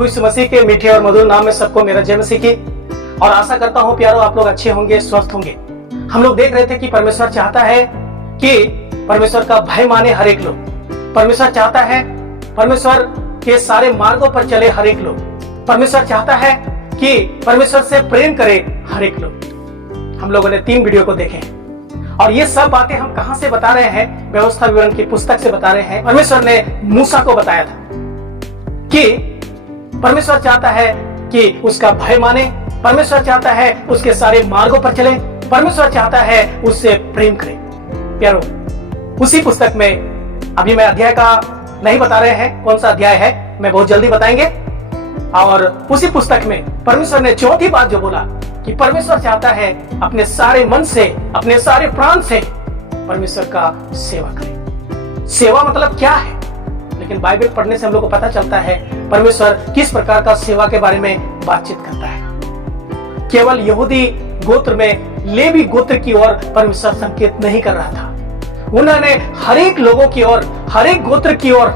प्रभु यीशु मसीह के मीठे और मधुर नाम में सबको मेरा जय मसीह की। और आशा करता हूँ प्यारो आप लोग अच्छे होंगे, स्वस्थ होंगे। हम लोग देख रहे थे कि परमेश्वर चाहता है कि परमेश्वर का भय माने हर एक लोग। परमेश्वर चाहता है परमेश्वर के सारे मार्गों पर चले हर एक लोग। परमेश्वर चाहता है कि परमेश्वर से प्रेम करे हर एक लोग। हम लोगों ने 3 वीडियो को देखे हैं और ये सब बातें हम कहां से बता रहे हैं? व्यवस्था विवरण की पुस्तक से बता रहे हैं। परमेश्वर ने मूसा को बताया था कि परमेश्वर चाहता है कि उसका भय माने, परमेश्वर चाहता है उसके सारे मार्गों पर चले, परमेश्वर चाहता है उससे प्रेम करे। प्यारो, उसी पुस्तक में अभी मैं अध्याय का नहीं बता रहे हैं, कौन सा अध्याय है मैं बहुत जल्दी बताएंगे। और उसी पुस्तक में परमेश्वर ने चौथी बात जो बोला कि परमेश्वर चाहता है अपने सारे मन से, अपने सारे प्राण से परमेश्वर का सेवा करें। सेवा मतलब क्या है? लेकिन बाइबल पढ़ने से हम लोग को पता चलता है परमेश्वर किस प्रकार का सेवा के बारे में बातचीत करता है। केवल यहूदी गोत्र में लेवी गोत्र की ओर परमेश्वर संकेत नहीं कर रहा था। उन्होंने हर एक लोगों की ओर, हर एक गोत्र की ओर,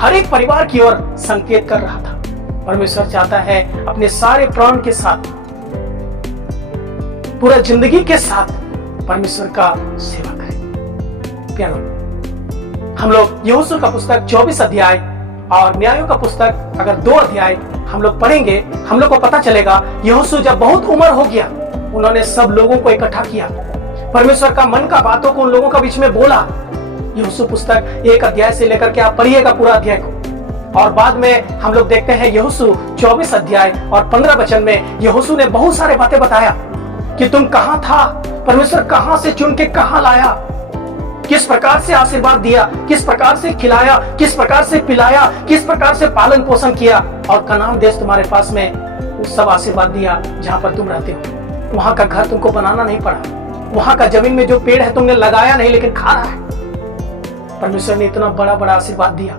हर एक परिवार की ओर संकेत कर रहा था। परमेश्वर चाहता है अपने सारे प्राण के साथ, पूरा जिंदगी के साथ परमेश्वर का सेवा करें। प्यारो, हम लोग यहोशू का पुस्तक 24 अध्याय और न्यायों का पुस्तक अगर 2 अध्याय हम लोग पढ़ेंगे, हम लोग को पता चलेगा यहोशू जब बहुत उम्र हो गया, उन्होंने सब लोगों को इकट्ठा किया, परमेश्वर का मन का बातों को उन लोगों का बीच में बोला। यहोशू पुस्तक 1 अध्याय से लेकर के आप पढ़िएगा पूरा अध्याय को। और बाद में हम लोग देखते हैं यहोशू 24 अध्याय और 15 वचन में यहोशू ने बहुत सारे बातें बताया कि तुम कहां था, परमेश्वर कहां से चुन के कहां लाया, किस प्रकार से आशीर्वाद दिया, किस प्रकार से खिलाया, किस प्रकार से पिलाया, किस प्रकार से पालन पोषण किया और कनान देश तुम्हारे पास में वो सब आशीर्वाद दिया जहां पर तुम रहते हो। वहां का घर तुमको बनाना नहीं पड़ा, वहां का जमीन में जो पेड़ है तुमने लगाया नहीं लेकिन खा रहा है। परमेश्वर ने इतना बड़ा बड़ा आशीर्वाद दिया।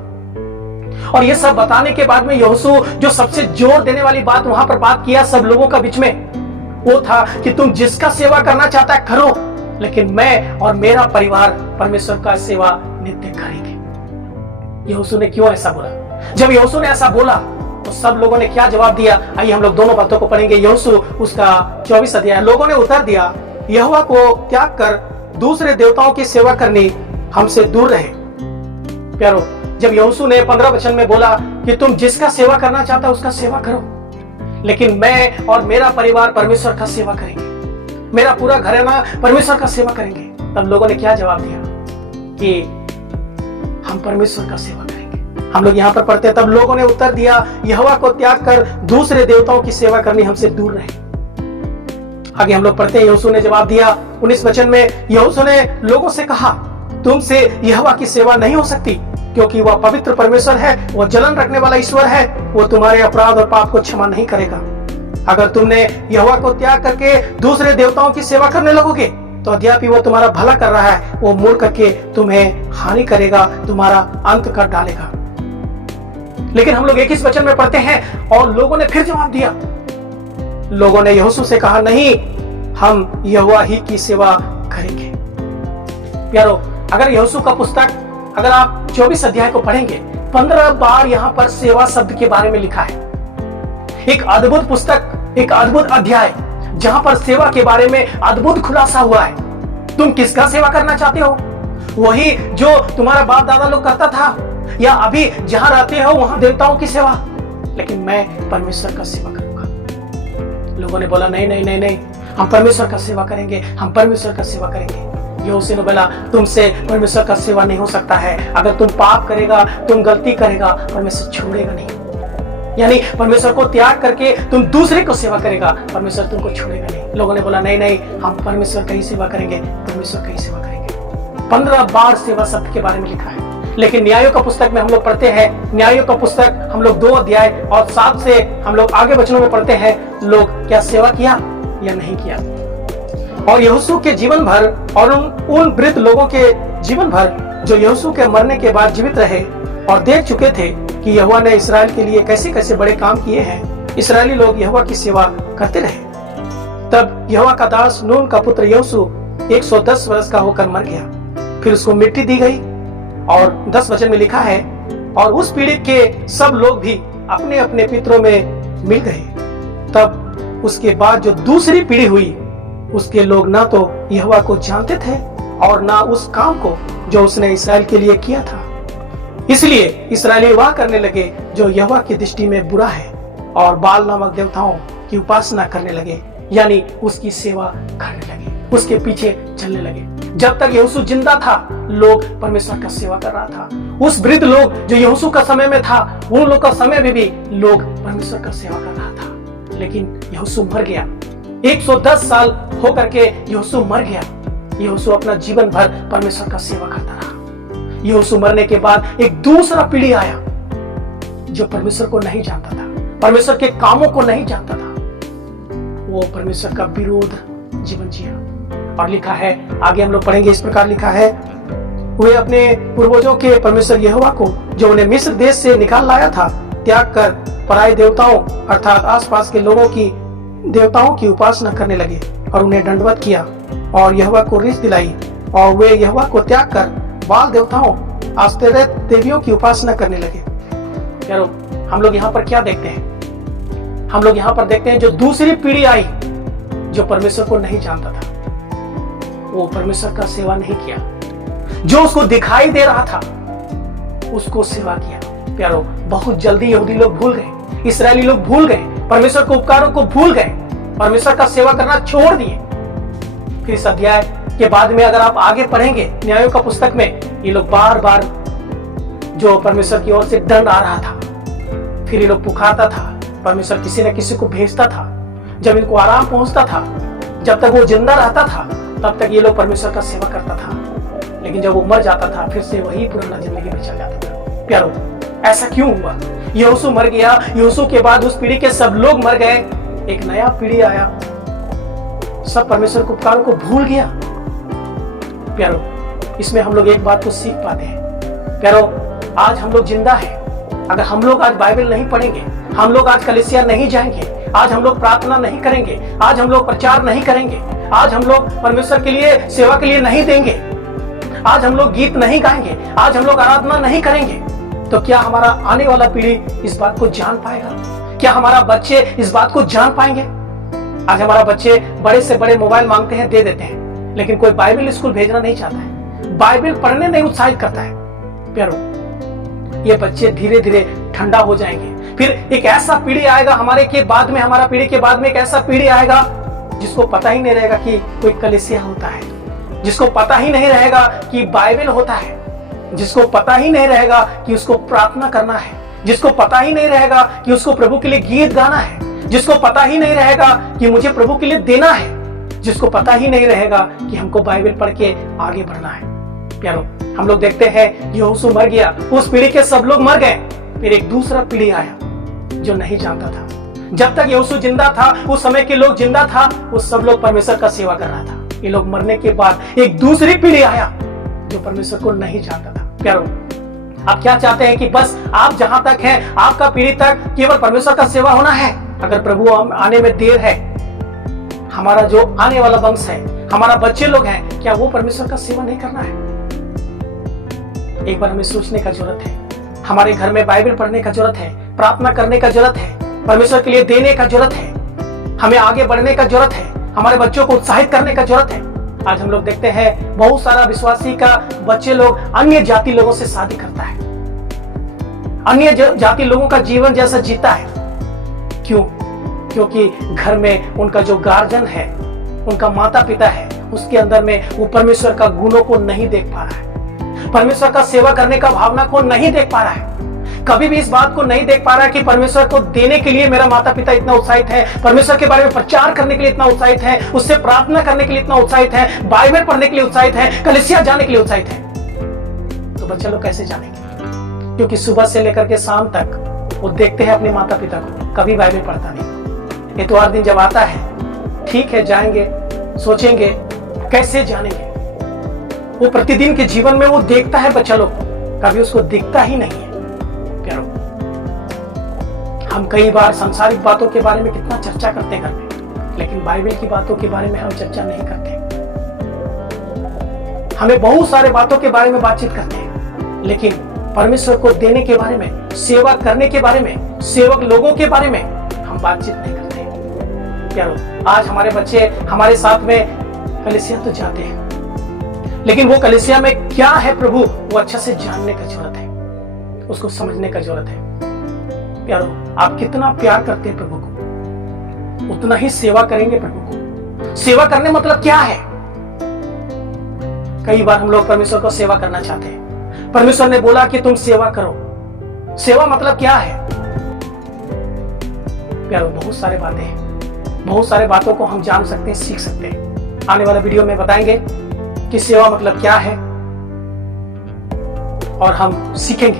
और ये सब बताने के बाद में यहोशू जो सबसे जोर देने वाली बात वहां पर बात किया सब लोगों का बीच में, वो था कि तुम जिसका सेवा करना चाहता है करो, लेकिन मैं और मेरा परिवार परमेश्वर का सेवा नित्य करेंगे। यहोशू ने क्यों ऐसा बोला? जब यहोशू ने ऐसा बोला तो सब लोगों ने क्या जवाब दिया? आइए हम लोग दोनों बातों को पढ़ेंगे। यहोशू उसका 24 अध्याय। लोगों ने उत्तर दिया, यहोवा को त्याग कर दूसरे देवताओं की सेवा करनी हमसे दूर रहे। प्यारो, जब यहोशू ने 15 वचन में बोला कि तुम जिसका सेवा करना चाहता है उसका सेवा करो, लेकिन मैं और मेरा परिवार परमेश्वर का सेवा करेंगे, मेरा पूरा घराना परमेश्वर का सेवा करेंगे, तब लोगों ने क्या जवाब दिया कि हम परमेश्वर का सेवा करेंगे। हम लोग यहाँ पर पढ़ते हैं, तब लोगों ने उत्तर दिया, यहोवा को त्याग कर दूसरे देवताओं की सेवा करनी हमसे दूर रहे। आगे हम लोग पढ़ते हैं, यहोशू ने जवाब दिया 19 वचन में, यहोशू ने लोगों से कहा, तुमसे यहोवा की सेवा नहीं हो सकती, क्योंकि वह पवित्र परमेश्वर है, वह जलन रखने वाला ईश्वर है, वो तुम्हारे अपराध और पाप को क्षमा नहीं करेगा। अगर तुमने यहोवा को त्याग करके दूसरे देवताओं की सेवा करने लगोगे तो अद्यापि वो तुम्हारा भला कर रहा है, वो मुड़ करके तुम्हें हानि करेगा, तुम्हारा अंत कर डालेगा। लेकिन हम लोग 21 वचन में पढ़ते हैं, और लोगों ने फिर जवाब दिया। लोगों ने यहोशू से कहा, नहीं, हम यहोवा ही की सेवा करेंगे। प्यारो, अगर यहोशू का पुस्तक अगर आप 24 अध्याय को पढ़ेंगे, 15 बार यहाँ पर सेवा शब्द के बारे में लिखा है। एक अद्भुत पुस्तक, एक अद्भुत अध्याय जहां पर सेवा के बारे में अद्भुत खुलासा हुआ है। तुम किसका सेवा करना चाहते हो? वही जो तुम्हारा बाप दादा लोग करता था, या अभी जहां रहते हो वहां देवताओं की सेवा? लेकिन मैं परमेश्वर का सेवा करूंगा। लोगों ने बोला, नहीं नहीं नहीं नहीं, हम परमेश्वर का सेवा करेंगे, हम परमेश्वर का सेवा करेंगे। यहोशू ने बोला, तुमसे परमेश्वर का सेवा नहीं हो सकता है। अगर तुम पाप करेगा, तुम गलती करेगा, परमेश्वर छोड़ेगा नहीं। यानी परमेश्वर को त्याग करके तुम दूसरे को सेवा करेगा, परमेश्वर तुमको छोड़ेगा नहीं। लोगों ने बोला, नहीं नहीं, हम परमेश्वर का ही सेवा करेंगे, परमेश्वर का ही सेवा करेंगे। 15 बार सेवा शब्द के बारे में लिखा है। लेकिन न्यायों का पुस्तक में हम लोग पढ़ते हैं, न्यायों का पुस्तक हम लोग 2 अध्याय और 7 से हम लोग आगे वचनों में पढ़ते हैं, लोग क्या सेवा किया या नहीं किया। और यहोशू के जीवन भर और उन वृद्ध लोगों के जीवन भर जो यहोशू के मरने के बाद जीवित रहे और देख चुके थे कि यहोवा ने इस्राएल के लिए कैसे कैसे बड़े काम किए हैं, इस्राएली लोग यहोवा की सेवा करते रहे। तब यहोवा का दास नून का पुत्र यहोशू 110 वर्ष का होकर मर गया। फिर उसको मिट्टी दी गई और 10 वचन में लिखा है, और उस पीढ़ी के सब लोग भी अपने अपने पितरों में मिल गए, तब उसके बाद जो दूसरी पीढ़ी हुई, उसके लोग ना तो यहोवा को जानते थे और ना उस काम को जो उसने इसराइल के लिए किया था। इसलिए इसराइली वह करने लगे जो यहोवा की दृष्टि में बुरा है और बाल नामक देवताओं की उपासना करने लगे, यानी उसकी सेवा करने लगे, उसके पीछे चलने लगे। जब तक यहोशू जिंदा था, लोग परमेश्वर का सेवा कर रहा था। उस वृद्ध लोग जो यहोशू का समय में था, उन लोग का समय में भी लोग परमेश्वर का सेवा कर रहा था। लेकिन यहोशू मर गया। 110 साल होकर के यहोशू मर गया। यहोशू अपना जीवन भर परमेश्वर का सेवा करता रहा। यहोशू मरने के बाद एक दूसरा पीढ़ी आया जो परमेश्वर को नहीं जानता था, परमेश्वर के कामों को नहीं जानता था। वो परमेश्वर का विरोध जीवन जिया। और लिखा है, आगे हम लोग पढ़ेंगे, इस प्रकार लिखा है, वे अपने पूर्वजों के परमेश्वर यहोवा को जो उन्हें मिस्र देश से निकाल लाया था त्याग कर पराये देवताओं अर्थात आसपास के लोगों की देवताओं की उपासना करने लगे और उन्हें दंडवत किया और यहोवा को रिस दिलाई। और वे यहोवा को त्याग कर बाल देवताओं आश्चर्य देवियों की उपासना करने लगे। यारो, हम लोग यहाँ पर क्या देखते हैं? हम लोग यहाँ पर देखते हैं जो दूसरी पीढ़ी आई जो परमेश्वर को नहीं जानता था, वो परमेश्वर का सेवा नहीं किया। जो उसको दिखाई दे रहा था उसको सेवा किया। प्यारो, बहुत जल्दी यहूदी लोग भूल गए, इस्राएली लोग भूल गए, परमेश्वर के उपकारों को भूल गए, परमेश्वर का सेवा करना छोड़ दिए। फिर इस अध्याय के बाद में अगर आप आगे पढ़ेंगे न्यायों का पुस्तक में, ये लोग बार बार जो परमेश्वर की ओर से दंड आ रहा था, फिर ये लोग पुकारता था, परमेश्वर किसी न किसी को भेजता था। जब इनको आराम पहुंचता था, जब तक वो जिंदा रहता था, तब तक ये लोग परमेश्वर का सेवा करता था। लेकिन जब वो मर जाता था, फिर से वही पुराना जिंदगी में चल जाता था। प्यारो, ऐसा क्यों हुआ? यहोशू मर गया, यहोशू के बाद उस पीढ़ी के सब लोग मर गए, एक नया पीढ़ी आया, सब परमेश्वर के उपकारों को भूल गया। प्यारो, इसमें हम लोग एक बात को सीख पाते हैं। प्यारो, आज हम लोग जिंदा हैं। अगर हम लोग आज बाइबल नहीं पढ़ेंगे, हम लोग आज कलीसिया नहीं जाएंगे, आज हम लोग प्रार्थना नहीं करेंगे, आज हम लोग प्रचार नहीं करेंगे, आज हम लोग परमेश्वर के लिए सेवा के लिए नहीं देंगे, आज हम लोग गीत नहीं गाएंगे, आज हम लोग आराधना नहीं करेंगे, तो क्या हमारा आने वाला पीढ़ी इस बात को जान पाएगा? क्या हमारा बच्चे इस बात को जान पाएंगे? आज हमारा बच्चे बड़े से बड़े मोबाइल मांगते हैं, दे देते हैं, लेकिन कोई बाइबल स्कूल भेजना नहीं चाहता है, बाइबल पढ़ने नहीं उत्साहित करता है। प्यारो, ये बच्चे धीरे धीरे ठंडा हो जाएंगे। फिर एक ऐसा पीढ़ी आएगा हमारे के बाद में, हमारा पीढ़ी के बाद में एक ऐसा पीढ़ी आएगा जिसको पता ही नहीं रहेगा कि कोई कलीसिया होता है, जिसको पता ही नहीं रहेगा कि बाइबल होता है, जिसको पता ही नहीं रहेगा कि उसको प्रार्थना करना है, जिसको पता ही नहीं रहेगा कि उसको प्रभु के लिए गीत गाना है, जिसको पता ही नहीं रहेगा कि मुझे प्रभु के लिए देना है, जिसको पता ही नहीं रहेगा कि हमको बाइबल पढ़ के आगे बढ़ना है। प्यारो, हम लोग देखते हैं यहोशू मर गया, उस पीढ़ी के सब लोग मर गए, फिर एक दूसरा पीढ़ी आया जो नहीं जानता था। जब तक यहोशू जिंदा था, उस समय के लोग जिंदा था, वो सब लोग परमेश्वर का सेवा कर रहा था। ये लोग मरने के बाद एक दूसरी पीढ़ी आया जो परमेश्वर को नहीं जानता था। प्यारो, आप क्या चाहते हैं कि बस आप जहां तक हैं, आपका पीढ़ी तक केवल परमेश्वर का सेवा होना है? अगर प्रभु आने में देर है, हमारा जो आने वाला वंश है, हमारा बच्चे लोग हैं, क्या वो परमेश्वर का सेवा नहीं करना है? एक बार हमें सोचने का जरूरत है। हमारे घर में बाइबल पढ़ने का जरूरत है, प्रार्थना करने का जरूरत है, परमेश्वर के लिए देने का जरूरत है, हमें आगे बढ़ने का जरूरत है, हमारे बच्चों को उत्साहित करने का जरूरत है। आज हम लोग देखते हैं बहुत सारा विश्वासी का बच्चे लोग अन्य जाति लोगों से शादी करता है, अन्य जाति लोगों का जीवन जैसा जीता है। क्यों? क्योंकि घर में उनका जो गार्जियन है, उनका माता पिता है, उसके अंदर में वो परमेश्वर का गुणों को नहीं देख पा रहा है, परमेश्वर का सेवा करने का भावना को नहीं देख पा रहा है, कभी भी इस बात को नहीं देख पा रहा कि परमेश्वर को देने के लिए मेरा माता पिता इतना उत्साहित है, परमेश्वर के बारे में प्रचार करने के लिए इतना उत्साहित है, उससे प्रार्थना करने के लिए इतना उत्साहित है, बाइबल पढ़ने के लिए उत्साहित है, कलीसिया जाने के लिए उत्साहित है। तो बच्चे लोग कैसे जानेंगे? क्योंकि सुबह से लेकर के शाम तक वो देखते हैं अपने माता पिता को, कभी बाइबल पढ़ता नहीं। इतवार दिन जब आता है, ठीक है जाएंगे, सोचेंगे कैसे जानेंगे। वो प्रतिदिन के जीवन में वो देखता है बच्चा लोग, कभी उसको दिखता ही नहीं है। प्यारो, हम कई बार सांसारिक बातों के बारे में कितना चर्चा करते हैं घर में, लेकिन बाइबल की बातों के बारे में हम चर्चा नहीं करते। हमें बहुत सारे बातों के बारे में बातचीत करते हैं, लेकिन परमेश्वर को देने के बारे में, सेवा करने के बारे में, सेवक लोगों के बारे में हम बातचीत नहीं करते। प्यारो, आज हमारे बच्चे हमारे साथ में कलीसिया तो जाते हैं, लेकिन वो कलीसिया में क्या है प्रभु, वो अच्छा से जानने का जरूरत है, उसको समझने का जरूरत है। प्यारो, आप कितना प्यार करते हैं प्रभु को, उतना ही सेवा करेंगे प्रभु को। सेवा करने मतलब क्या है? कई बार हम लोग परमेश्वर को सेवा करना चाहते हैं। परमेश्वर ने बोला कि तुम सेवा करो। सेवा मतलब क्या है? प्यारो, बहुत सारे बातों को हम जान सकते हैं, सीख सकते हैं। आने वाला वीडियो में बताएंगे कि सेवा मतलब क्या है, और हम सीखेंगे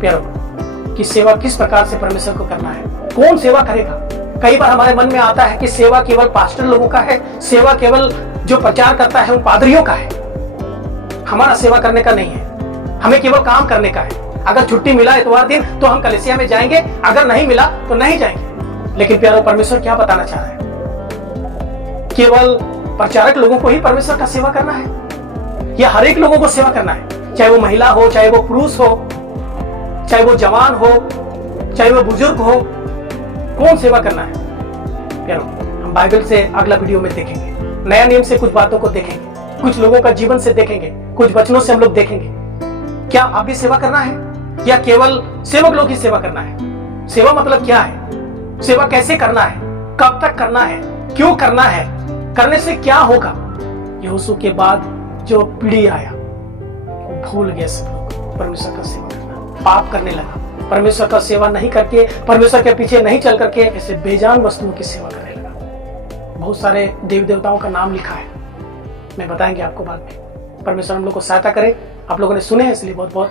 प्यारो कि सेवा किस प्रकार से परमेश्वर को करना है, कौन सेवा करेगा। कई बार हमारे मन में आता है कि सेवा केवल पास्टर लोगों का है, सेवा केवल जो प्रचार करता है उन पादरियों का है। हमारा सेवा करने का नहीं है, हमें केवल काम करने का है। अगर छुट्टी मिला इतवार दिन तो हम कलीसिया में जाएंगे, अगर नहीं मिला तो नहीं जाएंगे। लेकिन प्यारो, परमेश्वर क्या बताना चाह रहा है? केवल प्रचारक लोगों को ही परमेश्वर का सेवा करना है या हर एक लोगों को सेवा करना है? चाहे वो महिला हो, चाहे वो पुरुष हो, चाहे वो जवान हो, चाहे वो बुजुर्ग हो, कौन सेवा करना है? प्यारो, हम बाइबल से अगला वीडियो में देखेंगे, नया नियम से कुछ बातों को देखेंगे, कुछ लोगों का जीवन से देखेंगे, कुछ वचनों से हम लोग देखेंगे। क्या आप भी सेवा करना है या केवल सेवक लोग ही सेवा करना है? सेवा मतलब क्या है? सेवा कैसे करना है? कब तक करना है? क्यों करना है? करने से क्या होगा? यहोशू के बाद जो पीढ़ी आया वो भूल गए सब लोग परमेश्वर का सेवा करना, पाप करने लगा। परमेश्वर का सेवा नहीं करके, परमेश्वर के पीछे नहीं चल करके ऐसे बेजान वस्तुओं की सेवा करने लगा। बहुत सारे देवी देवताओं का नाम लिखा है, मैं बताएंगे आपको बाद में। परमेश्वर हम लोग को सहायता करे। आप लोगों ने सुने हैं, इसलिए बहुत बहुत